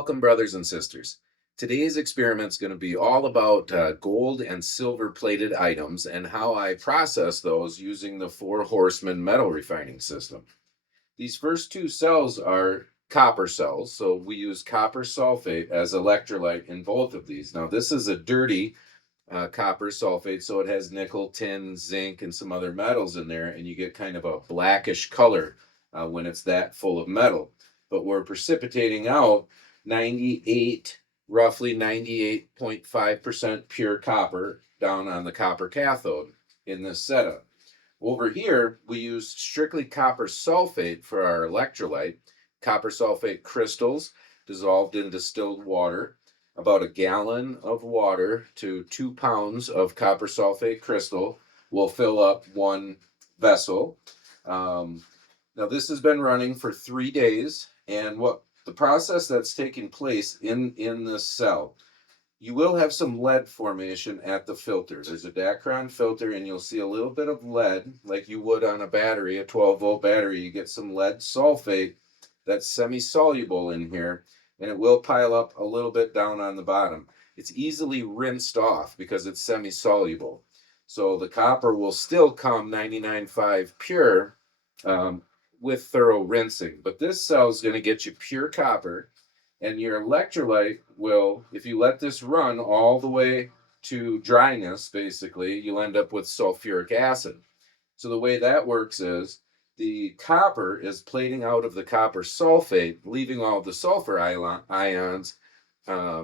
Welcome, brothers and sisters. Today's experiment is going to be all about gold and silver plated items and how I process those using the Horsemen Metal Refining System. These first two cells are copper cells, so we use copper sulfate as electrolyte in both of these. Now, this is a dirty copper sulfate, so it has nickel, tin, zinc, and some other metals in there, and you get kind of a blackish color when it's that full of metal. But we're precipitating out roughly 98.5% pure copper down on the copper cathode in this setup. Over here, we use strictly copper sulfate for our electrolyte. Copper sulfate crystals dissolved in distilled water. About a gallon of water to 2 pounds of copper sulfate crystal will fill up one vessel. Now this has been running for 3 days, and what the process that's taking place in this cell, you will have some lead formation at the filter. There's a Dacron filter, and you'll see a little bit of lead, like you would on a battery, a 12-volt battery. You get some lead sulfate that's semi-soluble in here, and it will pile up a little bit down on the bottom. It's easily rinsed off because it's semi-soluble. So the copper will still come 99.5 pure with thorough rinsing. But this cell is going to get you pure copper, and your electrolyte will, if you let this run all the way to dryness, basically, you'll end up with sulfuric acid. So the way that works is the copper is plating out of the copper sulfate, leaving all the sulfur ions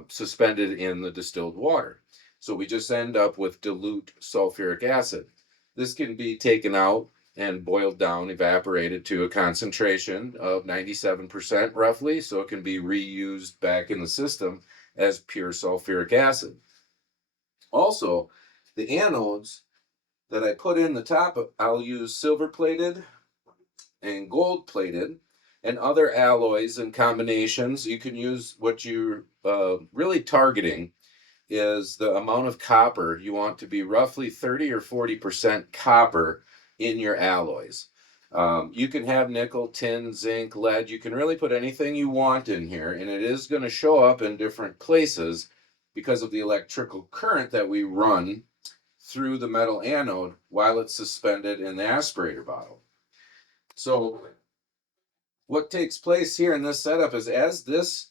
suspended in the distilled water. So we just end up with dilute sulfuric acid. This can be taken out and boiled down, evaporated to a concentration of 97% roughly, so it can be reused back in the system as pure sulfuric acid. Also, the anodes that I put in the top, I'll use silver plated and gold plated and other alloys and combinations. You can use what you're really targeting is the amount of copper. You want to be roughly 30 or 40% copper in your alloys. You can have nickel, tin, zinc, lead. You can really put anything you want in here, and it is going to show up in different places because of the electrical current that we run through the metal anode while it's suspended in the aspirator bottle. So what takes place here in this setup is as this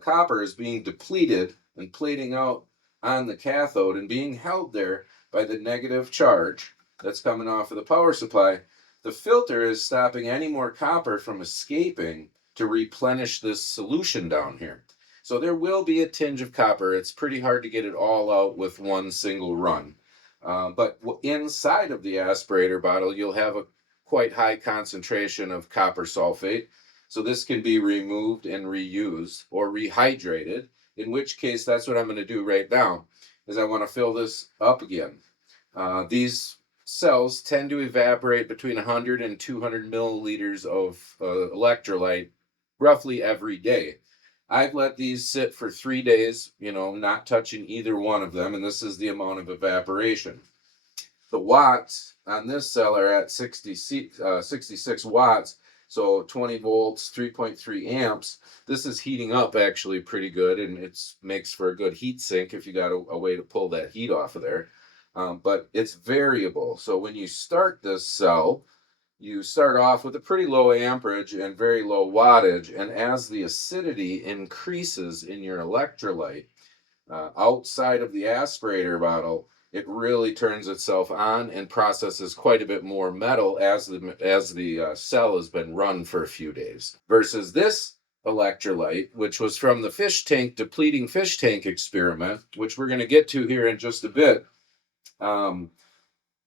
copper is being depleted and plating out on the cathode and being held there by the negative charge that's coming off of the power supply, the filter is stopping any more copper from escaping to replenish this solution down here. So there will be a tinge of copper. It's pretty hard to get it all out with one single run. But inside of the aspirator bottle, you'll have a quite high concentration of copper sulfate. So this can be removed and reused or rehydrated, in which case that's what I'm going to do right now, is I want to fill this up again. These cells tend to evaporate between 100 and 200 milliliters of electrolyte roughly every day. I've let these sit for 3 days, not touching either one of them, and this is the amount of evaporation. The watts on this cell are at 66 watts, so 20 volts, 3.3 amps. This is heating up actually pretty good, and it makes for a good heat sink if you got a way to pull that heat off of there. But it's variable. So when you start this cell, you start off with a pretty low amperage and very low wattage. And as the acidity increases in your electrolyte outside of the aspirator bottle, it really turns itself on and processes quite a bit more metal as the cell has been run for a few days. Versus this electrolyte, which was from the depleting fish tank experiment, which we're going to get to here in just a bit.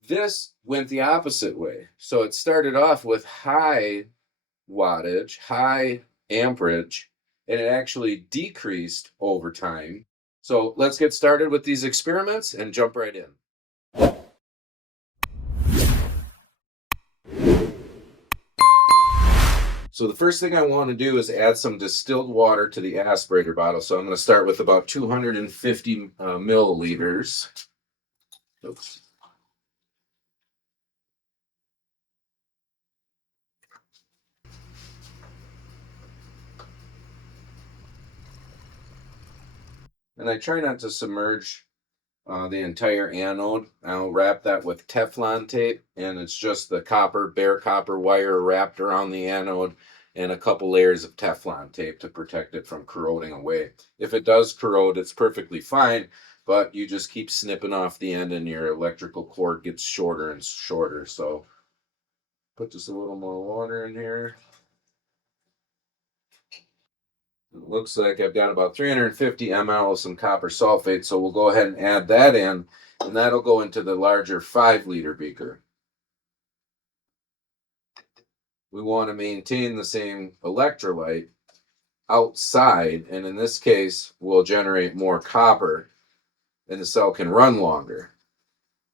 This went the opposite way. So it started off with high wattage, high amperage, and it actually decreased over time. So let's get started with these experiments and jump right in. So the first thing I want to do is add some distilled water to the aspirator bottle. So I'm going to start with about 250 milliliters. Oops. And I try not to submerge the entire anode. I'll wrap that with Teflon tape, and it's just the bare copper wire wrapped around the anode and a couple layers of Teflon tape to protect it from corroding away. If it does corrode, it's perfectly fine, but you just keep snipping off the end and your electrical cord gets shorter and shorter. So put just a little more water in here. It looks like I've got about 350 ml of some copper sulfate, so we'll go ahead and add that in, and that'll go into the larger 5-liter beaker. We want to maintain the same electrolyte outside, and in this case, we'll generate more copper, and the cell can run longer.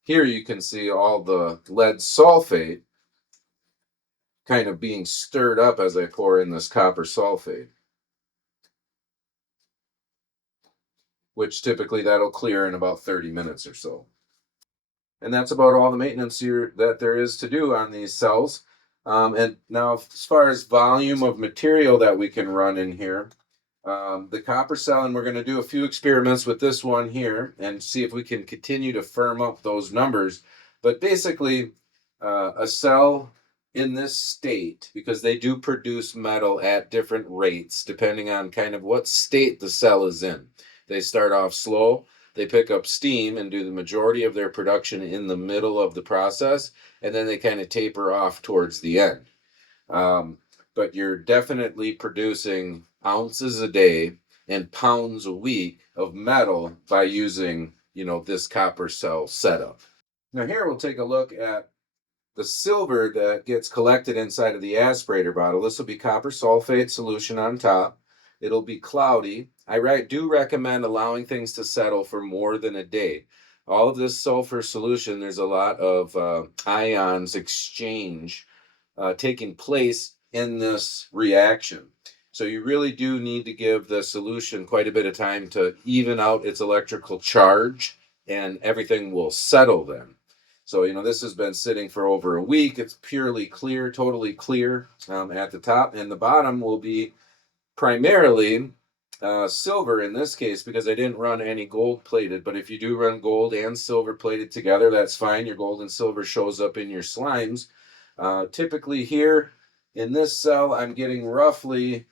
Here you can see all the lead sulfate kind of being stirred up as I pour in this copper sulfate, which typically that'll clear in about 30 minutes or so. And that's about all the maintenance that there is to do on these cells. And now, as far as volume of material that we can run in here, the copper cell, and we're going to do a few experiments with this one here and see if we can continue to firm up those numbers. But basically, a cell in this state, because they do produce metal at different rates depending on kind of what state the cell is in. They start off slow, they pick up steam and do the majority of their production in the middle of the process, and then they kind of taper off towards the end. But you're definitely producing ounces a day and pounds a week of metal by using, this copper cell setup. Now here we'll take a look at the silver that gets collected inside of the aspirator bottle. This will be copper sulfate solution on top. It'll be cloudy. I do recommend allowing things to settle for more than a day. All of this sulfur solution, there's a lot of ions exchange taking place in this reaction. So you really do need to give the solution quite a bit of time to even out its electrical charge, and everything will settle then. So, this has been sitting for over a week. It's purely clear, totally clear at the top, and the bottom will be primarily silver in this case because I didn't run any gold plated. But if you do run gold and silver plated together, that's fine. Your gold and silver shows up in your slimes. Typically here in this cell, I'm getting roughly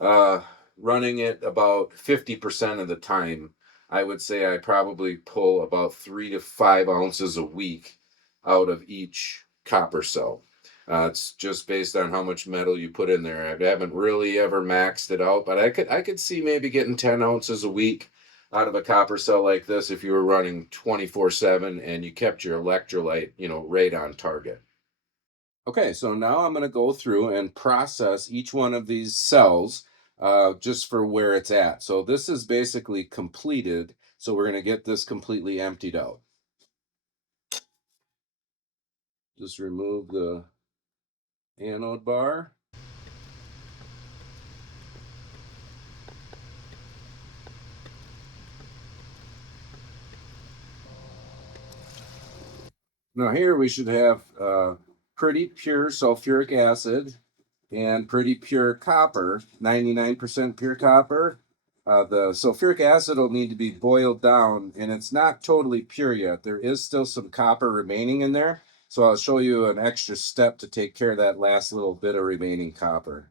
running it about 50% of the time. I would say I probably pull about 3 to 5 ounces a week out of each copper cell. It's just based on how much metal you put in there. I haven't really ever maxed it out, but I could see maybe getting 10 ounces a week out of a copper cell like this if you were running 24/7 and you kept your electrolyte, right on target. Okay, so now I'm going to go through and process each one of these cells just for where it's at. So this is basically completed. So we're going to get this completely emptied out. Just remove the anode bar. Now here we should have pretty pure sulfuric acid and pretty pure copper, 99% pure copper. The sulfuric acid will need to be boiled down, and it's not totally pure yet. There is still some copper remaining in there, so I'll show you an extra step to take care of that last little bit of remaining copper.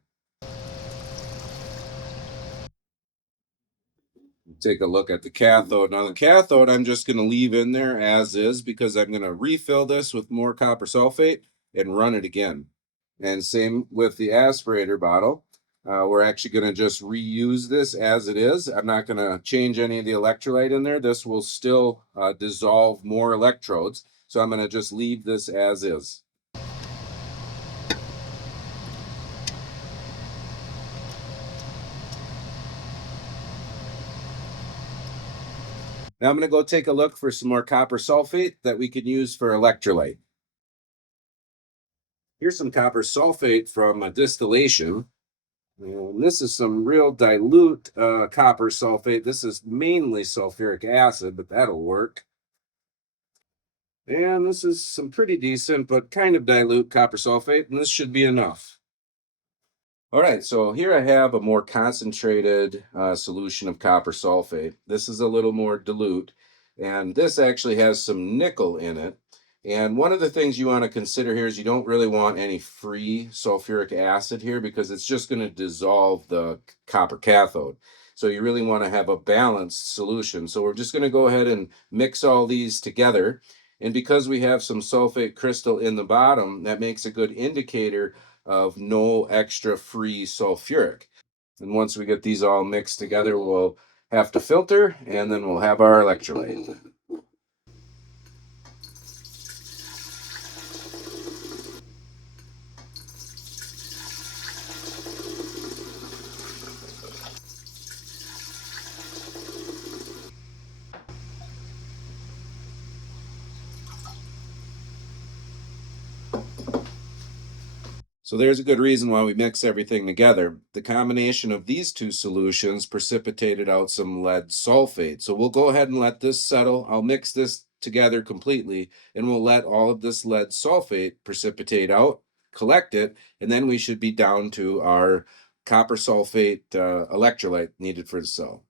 Take a look at the cathode. Now the cathode I'm just going to leave in there as is because I'm going to refill this with more copper sulfate and run it again. And same with the aspirator bottle. We're actually going to just reuse this as it is. I'm not going to change any of the electrolyte in there. This will still dissolve more electrodes. So I'm going to just leave this as is. Now I'm going to go take a look for some more copper sulfate that we can use for electrolyte. Here's some copper sulfate from a distillation. And this is some real dilute copper sulfate. This is mainly sulfuric acid, but that'll work. And this is some pretty decent, but kind of dilute copper sulfate, and this should be enough. All right, so here I have a more concentrated solution of copper sulfate. This is a little more dilute, and this actually has some nickel in it. And one of the things you want to consider here is you don't really want any free sulfuric acid here because it's just going to dissolve the copper cathode. So you really want to have a balanced solution. So we're just going to go ahead and mix all these together. And because we have some sulfate crystal in the bottom, that makes a good indicator of no extra free sulfuric. And once we get these all mixed together, we'll have to filter and then we'll have our electrolyte. So there's a good reason why we mix everything together. The combination of these two solutions precipitated out some lead sulfate. So we'll go ahead and let this settle. I'll mix this together completely and we'll let all of this lead sulfate precipitate out, collect it, and then we should be down to our copper sulfate electrolyte needed for the cell.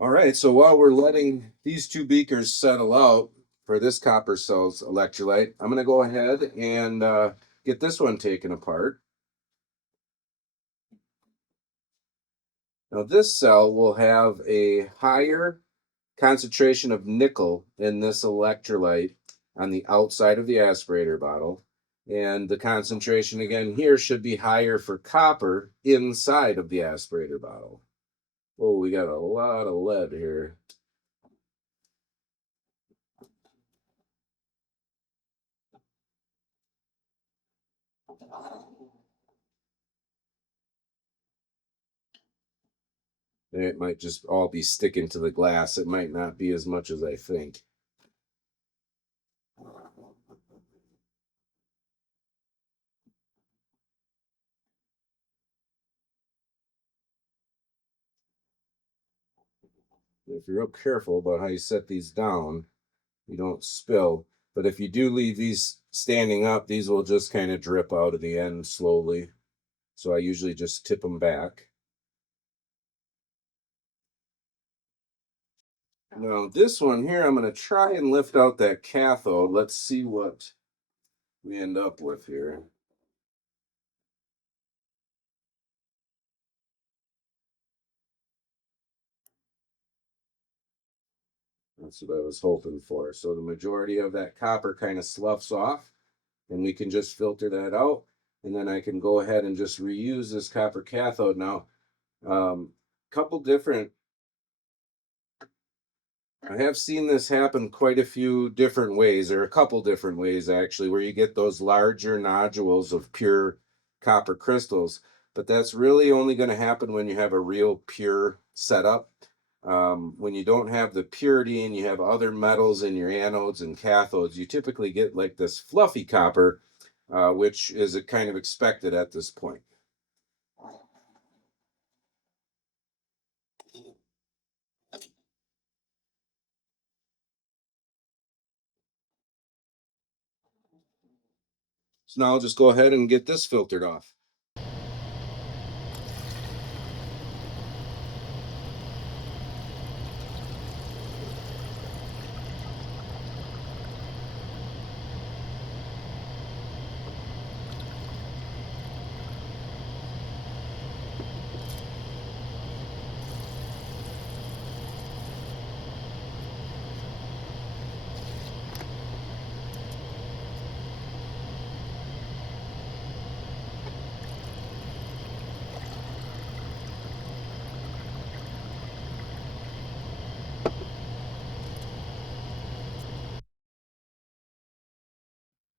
All right, so while we're letting these two beakers settle out for this copper cell's electrolyte, I'm going to go ahead and get this one taken apart. Now, this cell will have a higher concentration of nickel in this electrolyte on the outside of the aspirator bottle. And the concentration again here should be higher for copper inside of the aspirator bottle. Oh, we got a lot of lead here. It might just all be sticking to the glass. It might not be as much as I think. If you're real careful about how you set these down, you don't spill. But if you do leave these standing up, these will just kind of drip out of the end slowly. So I usually just tip them back. Now this one here, I'm going to try and lift out that cathode. Let's see what we end up with here. That's what I was hoping for. So the majority of that copper kind of sloughs off, and we can just filter that out. And then I can go ahead and just reuse this copper cathode. Now, couple different I have seen this happen quite a few different ways, or a couple different ways actually, where you get those larger nodules of pure copper crystals. But that's really only going to happen when you have a real pure setup. When you don't have the purity and you have other metals in your anodes and cathodes, you typically get like this fluffy copper, which is a kind of expected at this point. So now I'll just go ahead and get this filtered off.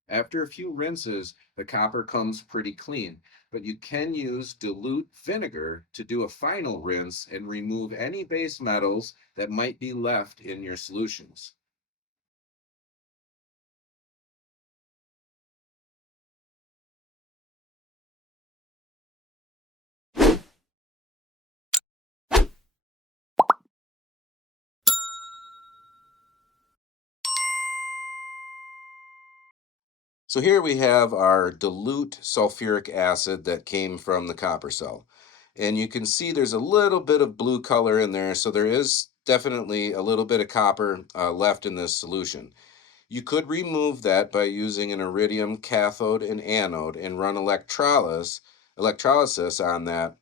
After a few rinses, the copper comes pretty clean, but you can use dilute vinegar to do a final rinse and remove any base metals that might be left in your solutions. So here we have our dilute sulfuric acid that came from the copper cell. And you can see there's a little bit of blue color in there, so there is definitely a little bit of copper left in this solution. You could remove that by using an iridium cathode and anode and run electrolysis on that,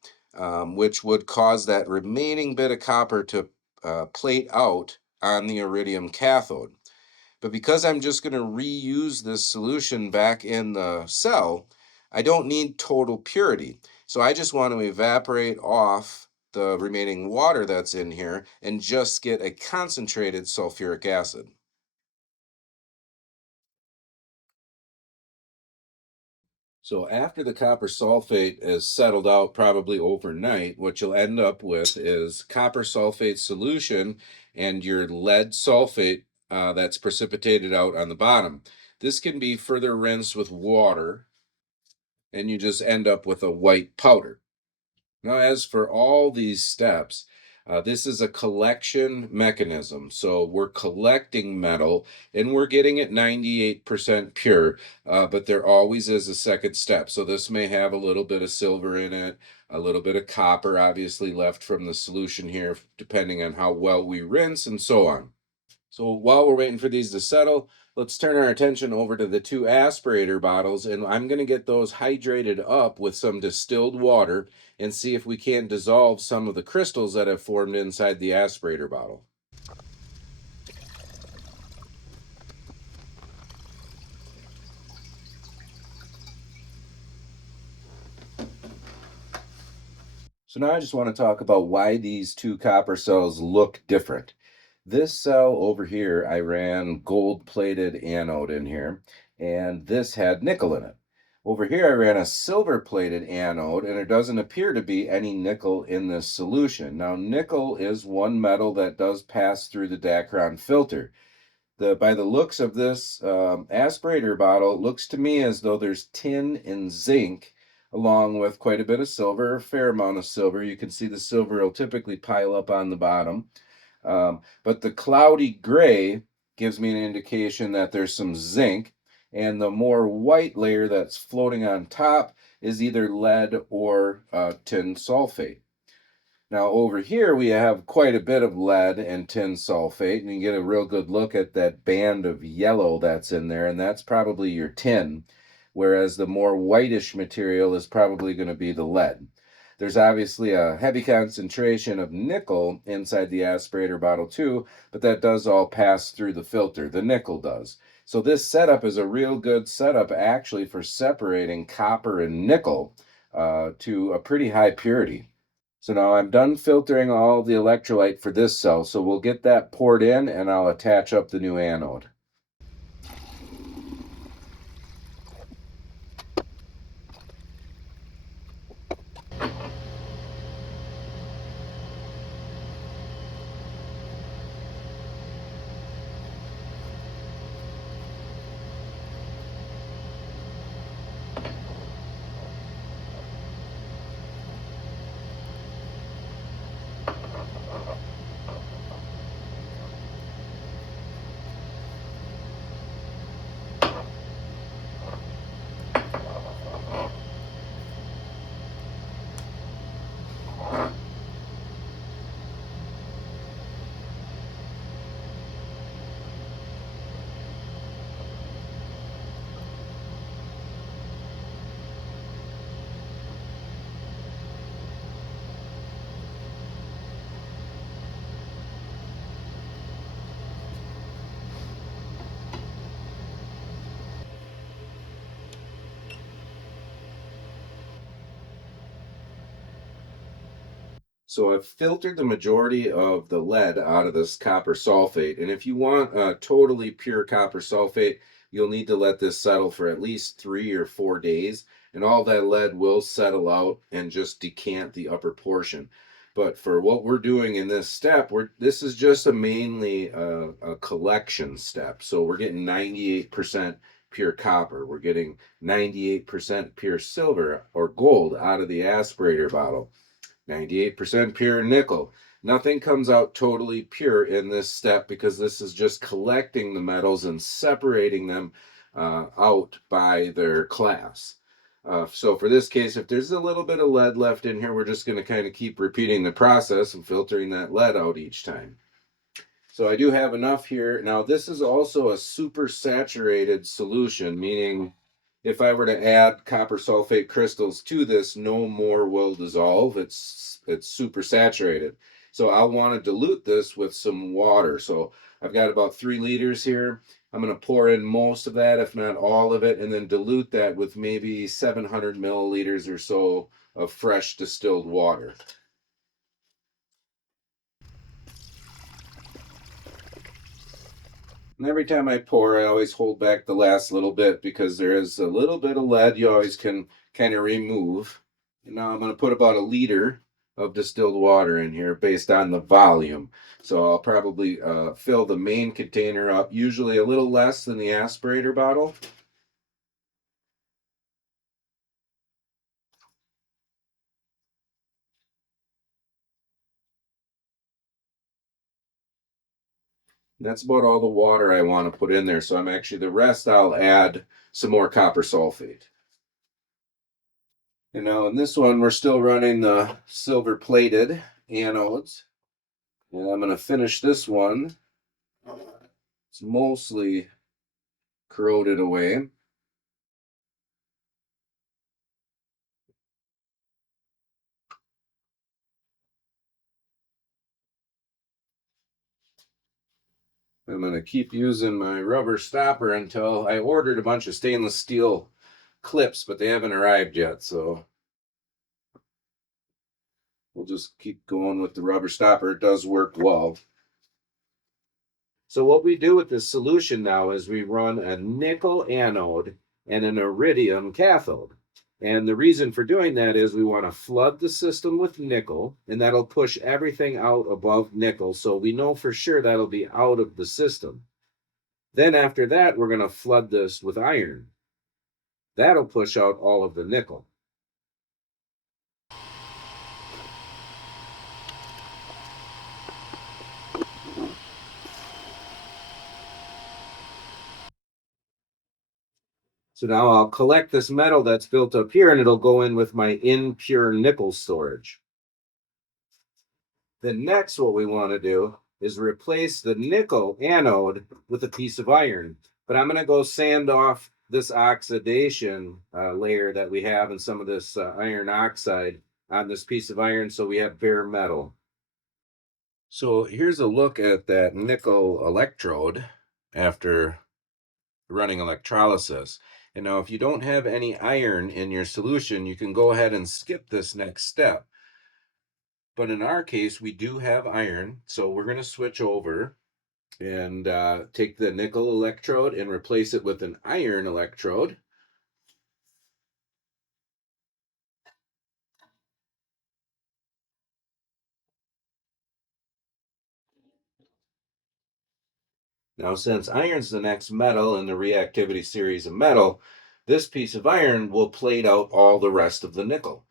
which would cause that remaining bit of copper to plate out on the iridium cathode. But because I'm just going to reuse this solution back in the cell, I don't need total purity. So I just want to evaporate off the remaining water that's in here and just get a concentrated sulfuric acid. So after the copper sulfate is settled out probably overnight, what you'll end up with is copper sulfate solution and your lead sulfate that's precipitated out on the bottom. This can be further rinsed with water and you just end up with a white powder. Now, as for all these steps, this is a collection mechanism. So we're collecting metal and we're getting it 98% pure, but there always is a second step. So this may have a little bit of silver in it, a little bit of copper, obviously left from the solution here, depending on how well we rinse and so on. So while we're waiting for these to settle, let's turn our attention over to the two aspirator bottles, and I'm going to get those hydrated up with some distilled water and see if we can't dissolve some of the crystals that have formed inside the aspirator bottle. So now I just want to talk about why these two copper cells look different. This cell over here, I ran gold-plated anode in here, and this had nickel in it. Over here, I ran a silver-plated anode, and there doesn't appear to be any nickel in this solution. Now, nickel is one metal that does pass through the Dacron filter. By the looks of this aspirator bottle, it looks to me as though there's tin and zinc, along with quite a bit of silver, a fair amount of silver. You can see the silver will typically pile up on the bottom. But the cloudy gray gives me an indication that there's some zinc, and the more white layer that's floating on top is either lead or tin sulfate. Now over here we have quite a bit of lead and tin sulfate, and you get a real good look at that band of yellow that's in there, and that's probably your tin, whereas the more whitish material is probably going to be the lead. There's obviously a heavy concentration of nickel inside the aspirator bottle too, but that does all pass through the filter. The nickel does. So this setup is a real good setup actually for separating copper and nickel to a pretty high purity. So now I'm done filtering all the electrolyte for this cell, so we'll get that poured in and I'll attach up the new anode. So I've filtered the majority of the lead out of this copper sulfate. And if you want a totally pure copper sulfate, you'll need to let this settle for at least 3 or 4 days, and all that lead will settle out and just decant the upper portion. But for what we're doing in this step, this is just mainly a collection step. So we're getting 98% pure copper. We're getting 98% pure silver or gold out of the aspirator bottle. 98% pure nickel. Nothing comes out totally pure in this step because this is just collecting the metals and separating them out by their class. So for this case, if there's a little bit of lead left in here, we're just going to kind of keep repeating the process and filtering that lead out each time. So I do have enough here. Now this is also a super saturated solution, meaning if I were to add copper sulfate crystals to this, no more will dissolve. It's super saturated. So I'll want to dilute this with some water. So I've got about 3 liters here. I'm going to pour in most of that, if not all of it, and then dilute that with maybe 700 milliliters or so of fresh distilled water. And every time I pour, I always hold back the last little bit because there is a little bit of lead you always can kind of remove. And now I'm going to put about 1 liter of distilled water in here based on the volume. So I'll probably fill the main container up, usually a little less than the aspirator bottle. That's about all the water I want to put in there. So the rest I'll add some more copper sulfate. And now in this one, we're still running the silver plated anodes. And I'm going to finish this one. It's mostly corroded away. I'm going to keep using my rubber stopper until I ordered a bunch of stainless steel clips, but they haven't arrived yet. So we'll just keep going with the rubber stopper. It does work well. So what we do with this solution now is we run a nickel anode and an iridium cathode. And the reason for doing that is we want to flood the system with nickel, and that'll push everything out above nickel. So we know for sure that'll be out of the system. Then after that, we're going to flood this with iron. That'll push out all of the nickel. So now I'll collect this metal that's built up here, and it'll go in with my impure nickel storage. Then next, what we want to do is replace the nickel anode with a piece of iron. But I'm going to go sand off this oxidation layer that we have and some of this iron oxide on this piece of iron so we have bare metal. So here's a look at that nickel electrode after running electrolysis. And now if you don't have any iron in your solution, you can go ahead and skip this next step. But in our case, we do have iron, so we're going to switch over and take the nickel electrode and replace it with an iron electrode. Now, since iron's the next metal in the reactivity series of metal, this piece of iron will plate out all the rest of the nickel.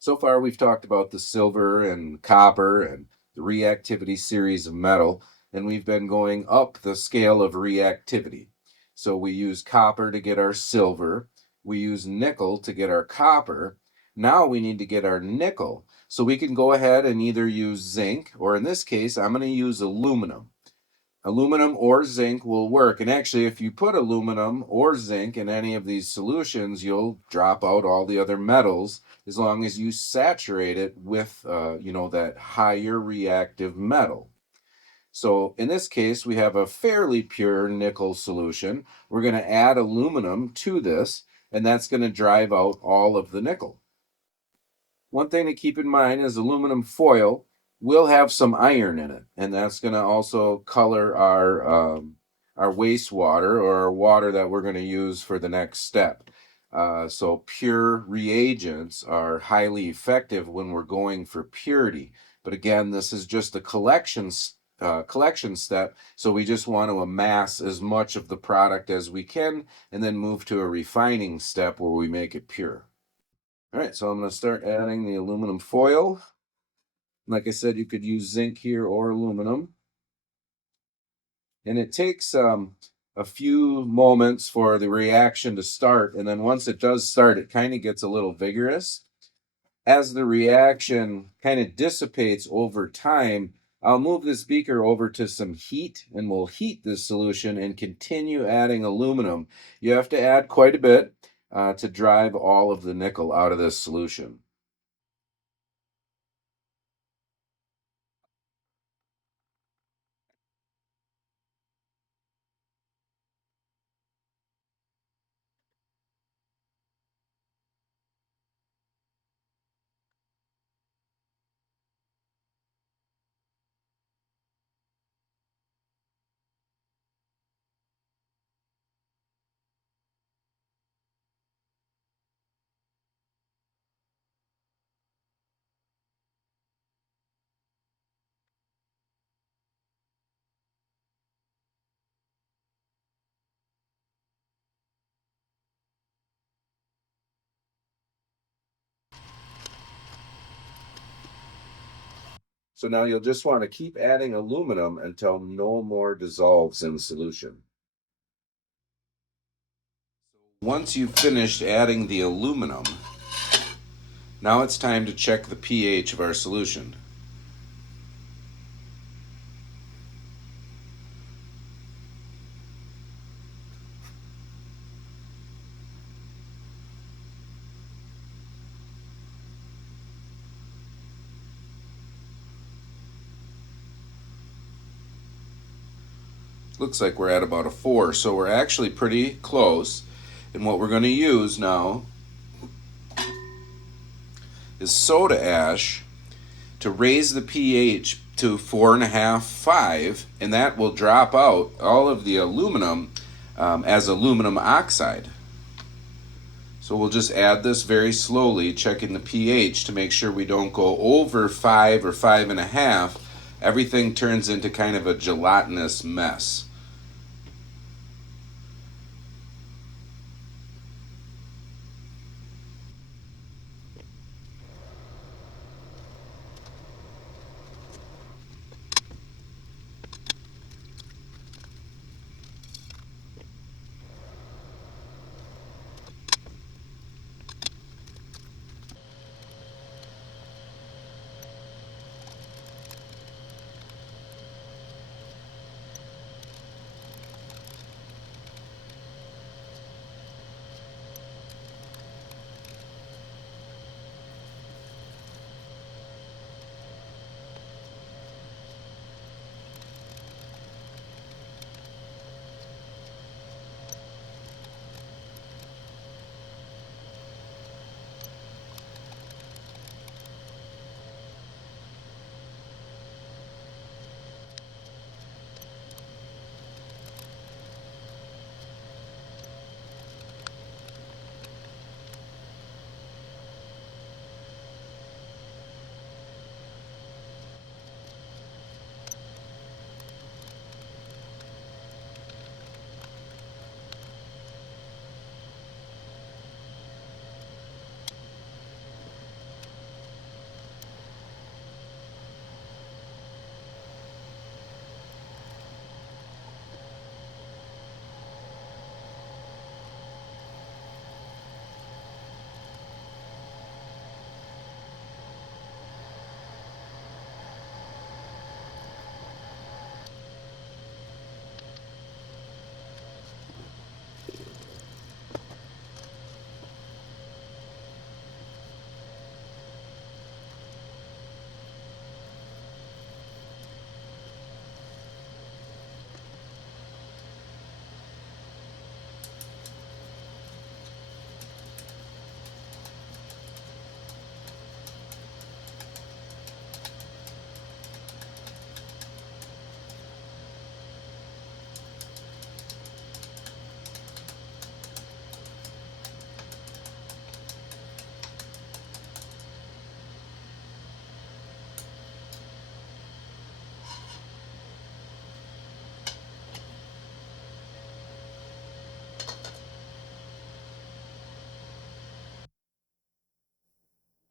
So far, we've talked about the silver and copper and the reactivity series of metal, and we've been going up the scale of reactivity. So we use copper to get our silver, We use nickel to get our copper. Now we need to get our nickel. So we can go ahead and either use zinc, or in this case, I'm going to use aluminum. Aluminum or zinc will work. And actually, if you put aluminum or zinc in any of these solutions, you'll drop out all the other metals as long as you saturate it with, that higher reactive metal. So in this case, we have a fairly pure nickel solution. We're going to add aluminum to this, and that's going to drive out all of the nickel. One thing to keep in mind is aluminum foil will have some iron in it, and that's going to also color our wastewater, or our water that we're going to use for the next step. So pure reagents are highly effective when we're going for purity. But again, this is just a collection step, so we just want to amass as much of the product as we can, and then move to a refining step where we make it pure. All right, so I'm going to start adding the aluminum foil. Like I said, you could use zinc here or aluminum. And it takes a few moments for the reaction to start. And then once it does start, it kind of gets a little vigorous. As the reaction kind of dissipates over time, I'll move this beaker over to some heat, and we'll heat this solution and continue adding aluminum. You have to add quite a bit to drive all of the nickel out of this solution. So now you'll just want to keep adding aluminum until no more dissolves in the solution. Once you've finished adding the aluminum, now it's time to check the pH of our solution. Looks like we're at about a 4, so we're actually pretty close. And what we're going to use now is soda ash to raise the pH to 4.5, 5, and that will drop out all of the aluminum as aluminum oxide. So we'll just add this very slowly, checking the pH to make sure we don't go over 5 or 5.5. Everything turns into kind of a gelatinous mess.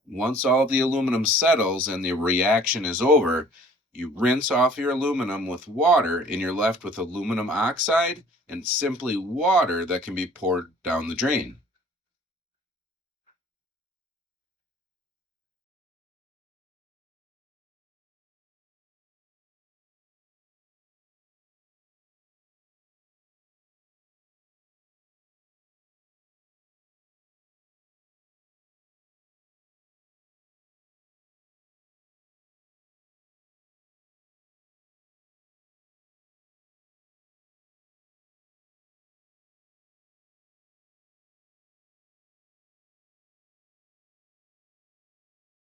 Once all the aluminum settles and the reaction is over, you rinse off your aluminum with water and you're left with aluminum oxide and simply water that can be poured down the drain.